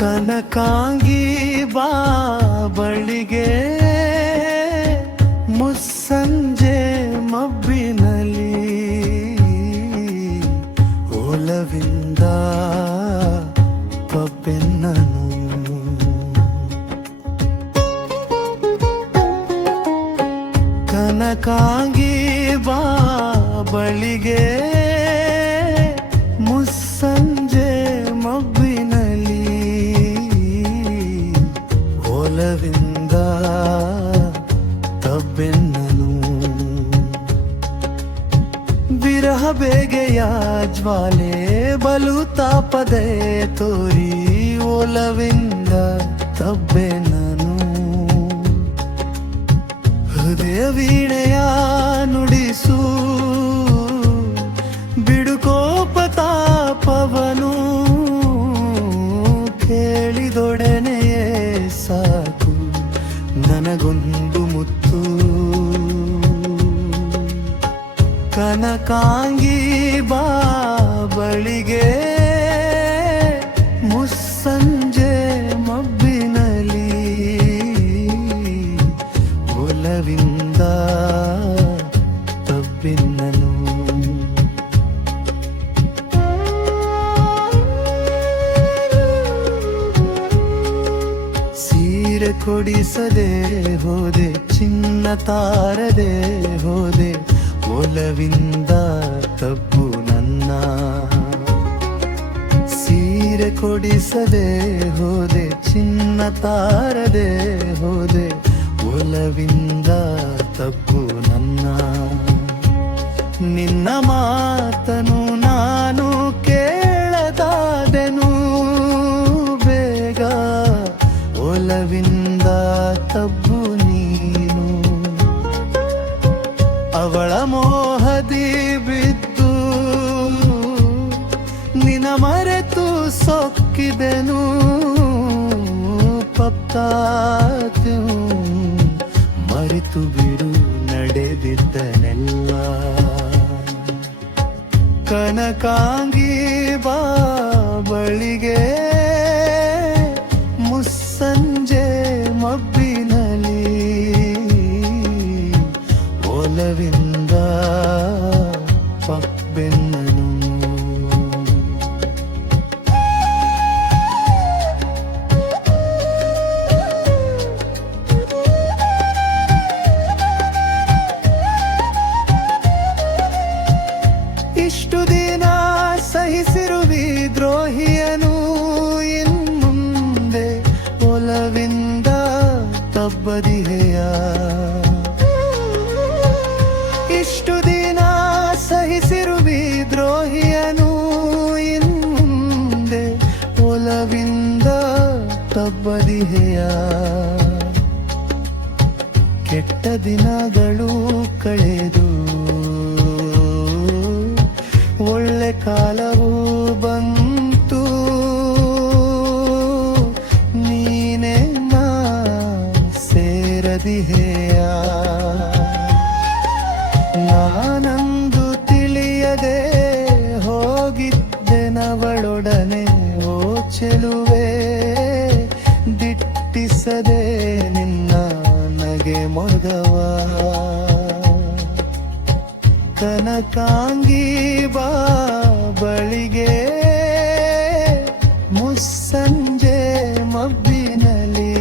ಕನಕಾಂಗಿ ಬಾ ಬಳಿಗೆ ಮುಸ್ಸಂಜೆ ಮಬ್ಬಿನಲ್ಲಿ ಓಲವಿಂದ ಪಬ್ಬೆನ್ನನು. ಕನಕಾಂಗಿ ಓಲವಿಂದ ತಬ್ಬೆನ್ನನು ವಿರಹ ಬೇಗೆಯ ಜ್ವಾಲೆ ಬಲು ತಾಪದೆ ತೋರಿ ಓಲವಿಂದ ತಬ್ಬೆನ್ನನು ಹೃದಯ ವೀಣೆಯ ನುಡಿಸು ಬಿಡುಕೋಪ ನನಗೊಂದು ಮುತ್ತು. ಕನಕಾಂಗಿ ಬಾಬಳಿಗೆ ಮುಸ್ಸಂಜೆ ಮಬ್ಬಿನಲಿ ಒಲವಿಂದ ತಬ್ಬಿನ್ನನು ಕೊಡಿಸದೆ ಹೋದೆ, ಚಿನ್ನ ತಾರದೆ ಹೋದೆ, ಒಲವಿಂದ ತಬ್ಬು ನನ್ನ. ಸೀರೆ ಕೊಡಿಸದೆ ಹೋದೆ, ಚಿನ್ನ ತಾರದೆ ಹೋದೆ, ಒಲವಿಂದ ತಬ್ಬು ನನ್ನ. ನಿನ್ನ ಮಾತನು ನಾನು ಕೇಳದಾದೆನು, ಬೇಗ ಒಲವಿಂದ ತಬ್ಬು ನೀನು. ಅವಳ ಮೋಹದಿ ಬಿತ್ತು ನಿನ ಮರೆತು ಸೊಕ್ಕಿದೆನು. ಪಪ್ಪಾತು ಮರೆತು ಬಿಡು, ನಡೆದಿದ್ದನೆಲ್ಲ. ಕನಕಾಂಗಿ ಬಾ ಬಳಿಗೆ ಇಷ್ಟು ದಿನ ಸಹಿಸಿರುವಿ ದ್ರೋಹಿಯನು ಇಂದೆ ಒಲವಿಂದ ತಬ್ಬದಿಹೆಯ. ಕೆಟ್ಟ ದಿನಗಳು ಕಳೆದು ಒಳ್ಳೆ ಕಾಲವು ಬಂತು. ನೀನೆ ನಾ ಸೇರದಿಹೆಯ ಹೇಳದೆ ಹೋಗಿದ್ದೆನವಳೊಡನೆ ಓ ಚೆಲುವೆ ದಿಟ್ಟಿಸದೆ ನಿನ್ನ ನಗೆ ಮೊಗವ. ಕನಕಾಂಗಿ ಬಾ ಬಳಿಗೆ ಮುಸ್ಸಂಜೆ ಮಬ್ಬಿನಲಿ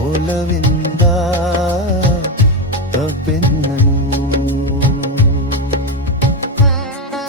ಓಲವಿನ